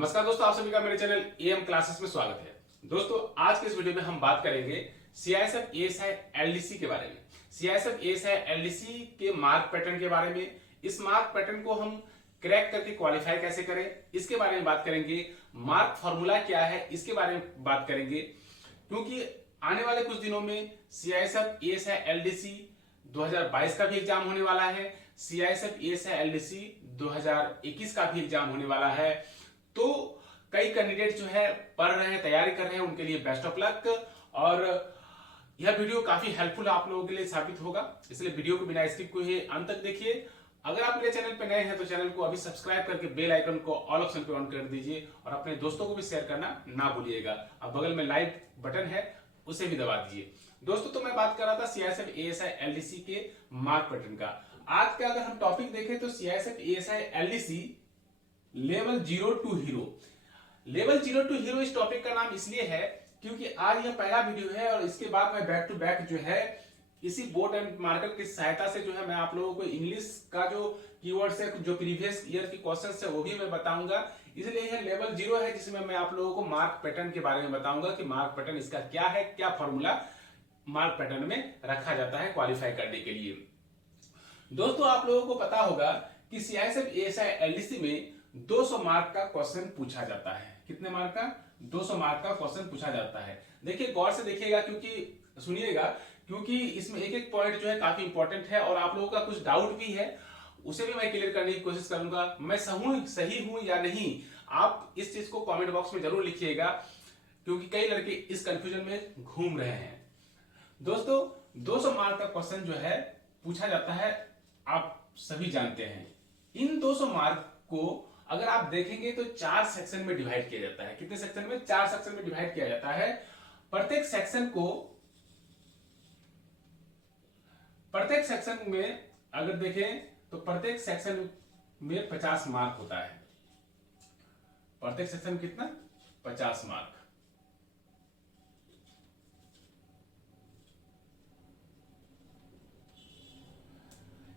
नमस्कार दोस्तों, आप सभी का मेरे चैनल एएम क्लासेस में स्वागत है। दोस्तों आज के इस वीडियो में हम बात करेंगे सीआईएसएफ एएसआई एलडीसी के बारे में। सीआईएसएफ एएसआई एलडीसी के मार्क पैटर्न के बारे में, इस मार्क पैटर्न को हम क्रैक करके क्वालिफाई कैसे करें इसके बारे में बात करेंगे। मार्क फॉर्मूला क्या है इसके बारे में बात करेंगे, क्योंकि आने वाले कुछ दिनों में सीआईएसएफ एएसआई एलडीसी 2022 का भी एग्जाम होने वाला है, सीआईएसएफ एएसआई एलडीसी 2021 का भी एग्जाम होने वाला है। तो कई कैंडिडेट जो है पढ़ रहे हैं, तैयारी कर रहे हैं, उनके लिए बेस्ट ऑफ लक। और यह वीडियो काफी हेल्पफुल आप लोगों के लिए साबित होगा, इसलिए वीडियो को बिना स्किप किए अंत तक देखिए। अगर आप मेरे चैनल पर नए हैं तो चैनल को अभी सब्सक्राइब करके बेल आइकन को ऑल ऑप्शन पे ऑन कर दीजिए और अपने दोस्तों को भी शेयर करना ना भूलिएगा। अब बगल में लाइक बटन है उसे भी दबा दीजिए। दोस्तों तो मैं बात कर रहा था सीआईएसएफ एएसआई एलडीसी के मार्क पैटर्न का। आज का अगर हम टॉपिक देखें तो CISF ASI LDC level 0 to hero. Level 0 to hero इस टॉपिक का नाम इसलिए है क्योंकि आज यह पहला वीडियो है और इसके बाद मैं बैक टू बैक जो है इसी बोर्ड एंड मार्कर की सहायता से जो है मैं आप लोगों को इंग्लिश का जो कीवर्ड्स है, जो प्रीवियस ईयर के क्वेश्चंस है वो भी मैं बताऊंगा। इसलिए यह लेवल 0 है जिसमें मैं आप लोगों को मार्क पैटर्न के बारे में बताऊंगा कि मार्क पैटर्न इसका क्या है, क्या फॉर्मूला मार्क पैटर्न में रखा जाता है क्वालिफाई करने के लिए। दोस्तों आप लोगों को पता होगा कि सीआईएसएफ एएसआई एलडीसी में 200 मार्क का क्वेश्चन पूछा जाता है। कितने मार्क का? 200 मार्क का क्वेश्चन पूछा जाता है। देखिए गौर से देखिएगा, क्योंकि सुनिएगा, क्योंकि इसमें एक एक पॉइंट जो है काफी इंपॉर्टेंट है और आप लोगों का कुछ डाउट भी है, उसे भी मैं क्लियर करने की कोशिश करूंगा। मैं सही हूं या नहीं, आप इस चीज को कमेंट बॉक्स में जरूर लिखिएगा, क्योंकि कई लड़के इस कंफ्यूजन में घूम रहे हैं। दोस्तों 200 मार्क का क्वेश्चन जो है पूछा जाता है, आप सभी जानते हैं। इन 200 मार्क को अगर आप देखेंगे तो 4 सेक्शन में डिवाइड किया जाता है। कितने सेक्शन में? 4 सेक्शन में डिवाइड किया जाता है। प्रत्येक सेक्शन में अगर देखें तो प्रत्येक सेक्शन में 50 मार्क होता है। प्रत्येक सेक्शन कितना? 50 मार्क।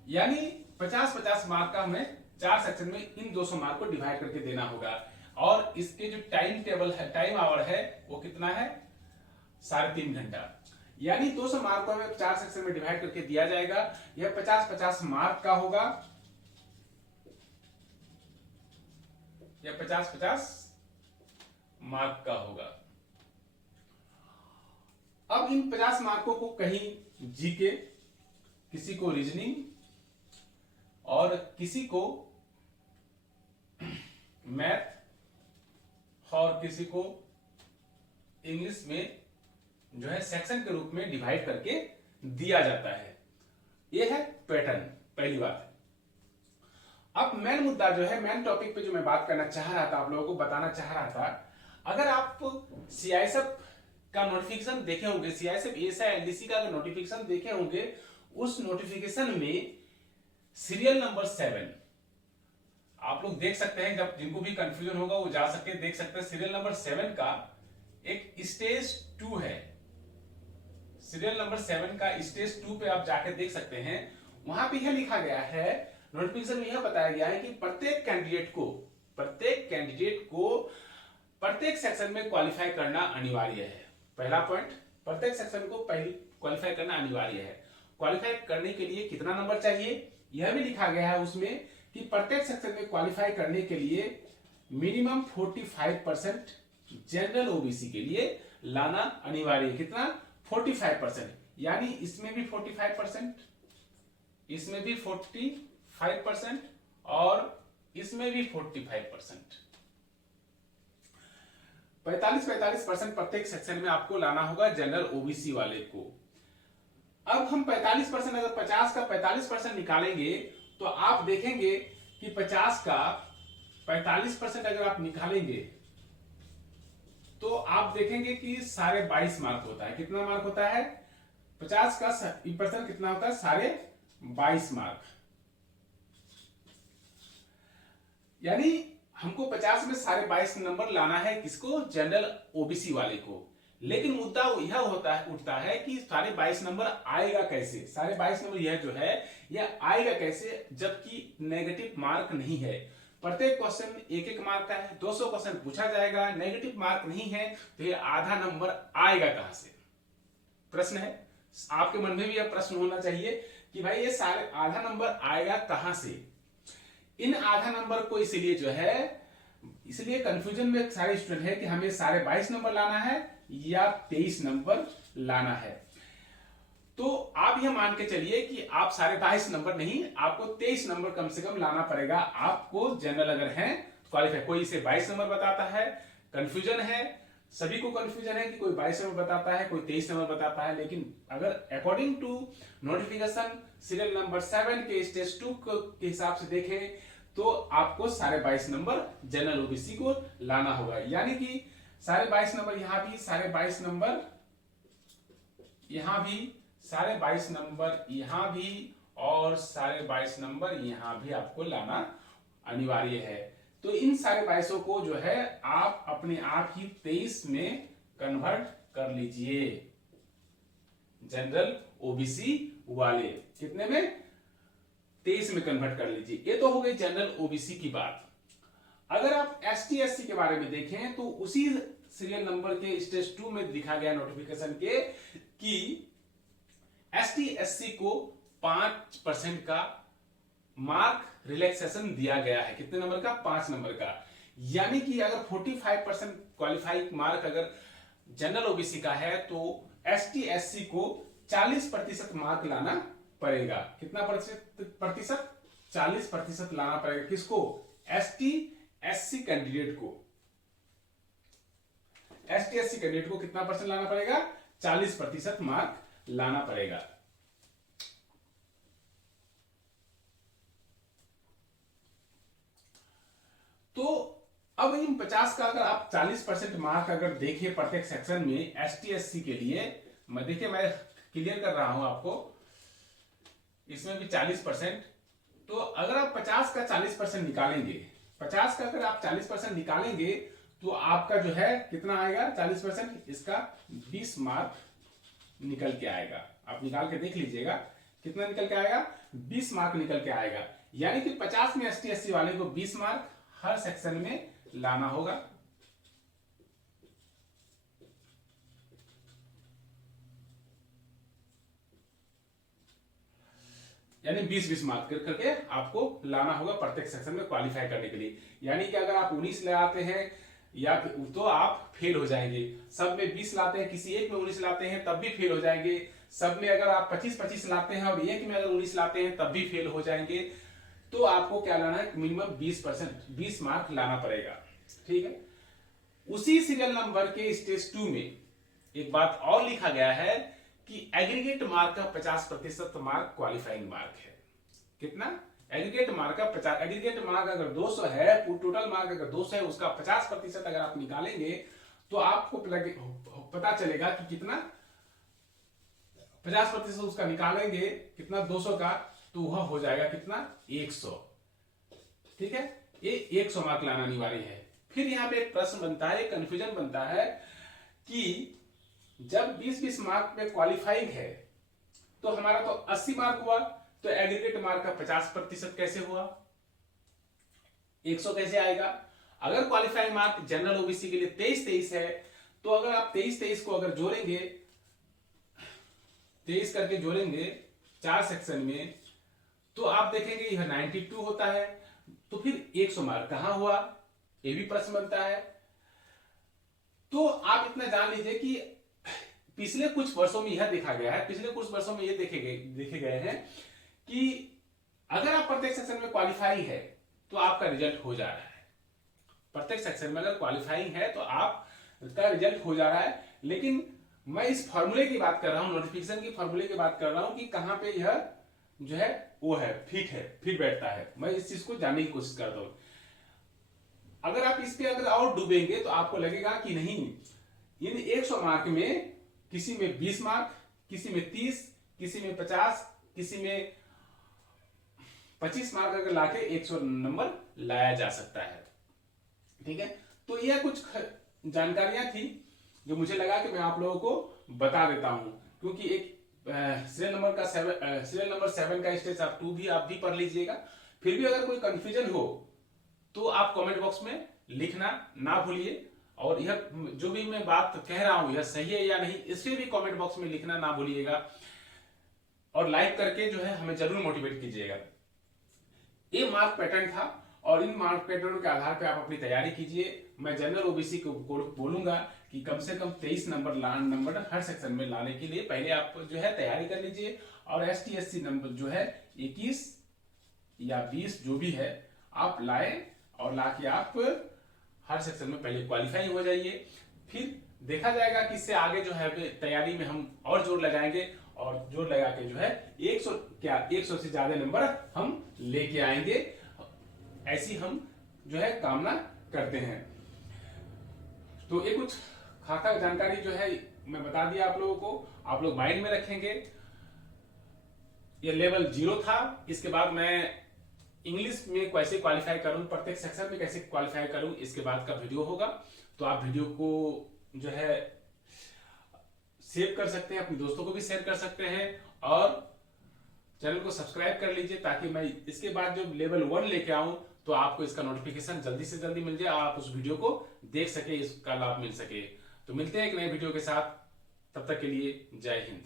यानी 50-50 मार्क का हमें 4 सेक्शन में इन 200 मार्क को डिवाइड करके देना होगा। और इसके जो टाइम टेबल है, टाइम आवर है, वो कितना है? 3.5 घंटा। यानी 200 मार्क को हमें 4 सेक्शन में डिवाइड करके दिया जाएगा। यह 50-50 मार्क का होगा। यह 50-50 मार्क का होगा। अब इन 50 मार्कों को कहीं जीके, किसी को रीजनिंग और किसी को मैथ और किसी को इंग्लिश में जो है सेक्शन के रूप में डिवाइड करके दिया जाता है। यह है पैटर्न, पहली बात। अब मेन मुद्दा जो है, मेन टॉपिक पे जो मैं बात करना चाह रहा था, आप लोगों को बताना चाह रहा था, अगर आप सीआईएसएफ का नोटिफिकेशन देखे होंगे, सीआईएसएफ एएसआई एलडीसी का नोटिफिकेशन देखे होंगे, उस नोटिफिकेशन में सीरियल नंबर 7 आप लोग देख सकते हैं। जब जिनको भी कंफ्यूजन होगा वो जा सकते देख सकते हैं। सीरियल नंबर 7 का एक स्टेज 2 है। सीरियल नंबर 7 का स्टेज 2 पे आप जाके देख सकते हैं। वहां पे यह लिखा गया है, नोटिफिकेशन में यह बताया गया है कि प्रत्येक कैंडिडेट को प्रत्येक सेक्शन में क्वालिफाई करना अनिवार्य है। पहला पॉइंट, प्रत्येक सेक्शन को क्वालिफाई करना अनिवार्य है। क्वालिफाई करने के लिए कितना नंबर चाहिए यह भी लिखा गया है उसमें, कि प्रत्येक सेक्शन में क्वालिफाई करने के लिए मिनिमम 45% जनरल ओबीसी के लिए लाना अनिवार्य है। कितना? 45%। यानी इसमें भी 45%, इसमें भी 45% और इसमें भी 45%। 45% प्रत्येक सेक्शन में आपको लाना होगा जनरल ओबीसी वाले को। अब हम 45%, अगर 50 का 45% निकालेंगे तो आप देखेंगे कि 50 का 45% अगर आप निकालेंगे तो आप देखेंगे कि 22.5 मार्क होता है। कितना मार्क होता है? 50 का परसेंट कितना होता है? 22.5 मार्क। यानी हमको 50 में 22.5 नंबर लाना है। किसको? जनरल ओबीसी वाले को। लेकिन मुद्दा यह उठता है कि 22.5 नंबर आएगा कैसे? 22.5 नंबर यह जो है यह आएगा कैसे, जबकि नेगेटिव मार्क नहीं है। प्रत्येक क्वेश्चन एक एक मार्क का है, 200 क्वेश्चन पूछा जाएगा, नेगेटिव मार्क नहीं है, तो ये आधा नंबर आएगा कहां से? प्रश्न है, आपके मन में भी यह प्रश्न होना चाहिए कि भाई ये सारे आधा नंबर आएगा कहां से? इन आधा नंबर को इसलिए जो है, इसलिए कंफ्यूजन में सारे स्टूडेंट है कि हमें सारे 22 नंबर लाना है या 23 नंबर लाना है। तो आप यह मान के चलिए कि आप सारे 22 नंबर नहीं, आपको 23 नंबर कम से कम लाना पड़ेगा आपको, जनरल अगर है क्वालिफाई। कोई इसे 22 नंबर बताता है, कंफ्यूजन है, सभी को कंफ्यूजन है कि कोई 22 नंबर बताता है, कोई 23 नंबर बताता है। लेकिन अगर according to notification serial number 7 के स्टेज 2 के हिसाब से देखें तो आपको सारे 22 नंबर जनरल ओबीसी को लाना होगा। यानी कि सारे 22 नंबर यहां भी, सारे 22 नंबर यहां भी, सारे 22 नंबर यहां भी और सारे 22 नंबर यहां भी आपको लाना अनिवार्य है। तो इन सारे 22 को जो है आप अपने आप ही 23 में कन्वर्ट कर लीजिए, जनरल ओबीसी वाले। कितने में? 23 में कन्वर्ट कर लीजिए। ये तो हो गई जनरल ओबीसी की बात। अगर आप एसटी एससी के बारे में देखें तो उसी सीरियल नंबर के स्टेज 2 में दिखा गया नोटिफिकेशन के कि एसटी एससी को 5% का मार्क रिलैक्सेशन दिया गया है। कितने नंबर का? 5 नंबर का। यानी कि अगर 45% क्वालिफाइड मार्क अगर जनरल ओबीसी का है तो एसटी एससी को 40% मार्क लाना पड़ेगा। कितना प्रतिशत? 40% लाना पड़ेगा। किसको? एसटी एससी कैंडिडेट को। एसटी एससी कैंडिडेट को कितना परसेंट लाना पड़ेगा? 40% मार्क लाना पड़ेगा। तो अब इन 50 का अगर आप 40% मार्क अगर देखें प्रत्येक सेक्शन में एसटी एससी के लिए, मैं क्लियर कर रहा हूं आपको, इसमें भी 40%। तो अगर आप 50 का 40% निकालेंगे, 50 का अगर आप 40% निकालेंगे तो आपका जो है कितना आएगा? 40%, इसका 20 मार्क निकल के आएगा। आप निकाल के देख लीजिएगा कितना निकल के आएगा? 20 मार्क निकल के आएगा। यानी कि 50 में एसटी एससी वाले को 20 मार्क हर सेक्शन में लाना होगा। यानी 20-20 मार्क करके आपको लाना होगा प्रत्येक सेक्शन में क्वालिफाई करने के लिए। यानी कि अगर आप 19 लाते हैं या तो आप फेल हो जाएंगे। सब में 20 लाते हैं, किसी एक में 19 लाते हैं तब भी फेल हो जाएंगे। सब में अगर आप 25-25 लाते हैं और एक में अगर 19 लाते हैं तब भी फेल हो जाएंगे। तो आपको क्या लाना है? मिनिमम 20%, 20 मार्क लाना पड़ेगा। ठीक है। उसी सीरियल नंबर के स्टेज 2 में एक बात और लिखा गया है कि एग्रीगेट मार्क का 50% मार्क क्वालिफाइंग मार्क है। कितना? एग्रीगेट मार्क का 50। एग्रीगेट मार्क अगर 200 है, टोटल मार्क अगर 200 है, उसका 50% अगर आप निकालेंगे तो आपको पता चलेगा कि कितना 50% उसका निकालेंगे, कितना 200 का, तो वह हो जाएगा कितना? 100। ठीक है। ये 100 मार्क लाना अनिवार्य है। फिर यहां पे एक प्रश्न बनता है, कंफ्यूजन बनता है कि जब 20-20 मार्क पे क्वालिफाइंग है तो हमारा तो 80 मार्क हुआ, तो एग्रीगेट मार्क का 50% कैसे हुआ? 100 कैसे आएगा? अगर क्वालिफाइंग मार्क जनरल ओबीसी के लिए 23-23 है तो अगर आप 23-23 को अगर जोड़ेंगे, 23 करके जोड़ेंगे 4 सेक्शन में, तो आप देखेंगे यह 92 होता है। तो फिर 100 मार्क कहां हुआ? ये भी प्रश्न बनता है। तो आप इतना जान लीजिए कि पिछले कुछ वर्षों में यह देखा गया है, पिछले कुछ वर्षों में यह देखे गए हैं कि अगर आप प्रत्येक सेक्शन में क्वालिफाई है तो आपका रिजल्ट हो जा रहा है। प्रत्येक सेक्शन में अगर क्वालिफाइंग है तो आपका रिजल्ट हो जा रहा है। लेकिन मैं इस फॉर्मूले की बात कर रहा हूं, नोटिफिकेशन की फॉर्मूले की बात कर रहा हूं कि कहां पे यह जो है वो है, फिट बैठता है। मैं इस चीज को जानने की कोशिश करता हूं। अगर आप इस पे अगर और डूबेंगे तो आपको लगेगा कि नहीं, इन 100 मार्क में किसी में 20 मार्क, किसी में 30, किसी में 50, किसी में 25 मार्क अगर लाके 100 नंबर लाया जा सकता है। ठीक है। तो यह कुछ जानकारियां थी जो मुझे लगा कि मैं आप लोगों को बता देता हूं, क्योंकि एक सीरियल नंबर 7 का स्टेज 2 भी आप भी पढ़ लीजिएगा। फिर भी अगर कोई कंफ्यूजन हो तो आप कमेंट बॉक्स में लिखना ना भूलिए। और यह जो भी मैं बात कह रहा हूं यह सही है या नहीं, इसे भी कमेंट बॉक्स में लिखना ना भूलिएगा। और लाइक करके जो है हमें जरूर मोटिवेट कीजिएगा। ये मार्क पैटर्न था और इन मार्क पैटर्न के आधार पे आप अपनी तैयारी कीजिए। मैं जनरल ओबीसी को बोलूंगा कि कम से कम 23 नंबर हर सेक्शन में लाने के लिए पहले आप जो है तैयारी कर लीजिए। और ST SC नंबर जो है 21 या 20 जो भी है आप लाए, और लाके आप हर सेक्शन में पहले क्वालिफाई हो जाइए। फिर देखा जाएगा कि इससे आगे जो है तैयारी में हम और जोर लगाएंगे, और जोर लगा के जो है 100 से ज्यादा नंबर हम लेके आएंगे। ऐसी हम जो है कामना करते हैं। तो ये कुछ खाका जानकारी जो है मैं बता दिया आप लोगों को, आप लोग माइंड में रखेंगे। ये लेवल 0 था। इसके बाद मैं इंग्लिश में कैसे क्वालिफाई करूं, प्रत्येक सेक्शन में कैसे क्वालिफाई करूं, इसके बाद का वीडियो होगा। तो आप वीडियो को जो है सेव कर सकते हैं, अपने दोस्तों को भी शेयर कर सकते हैं, और चैनल को सब्सक्राइब कर लीजिए ताकि मैं इसके बाद जब लेवल 1 लेके आऊं तो आपको इसका नोटिफिकेशन जल्दी से जल्दी मिल जाए, आप उस वीडियो को देख सके, इसका लाभ मिल सके। तो मिलते हैं एक नए वीडियो के साथ, तब तक के लिए जय हिंद।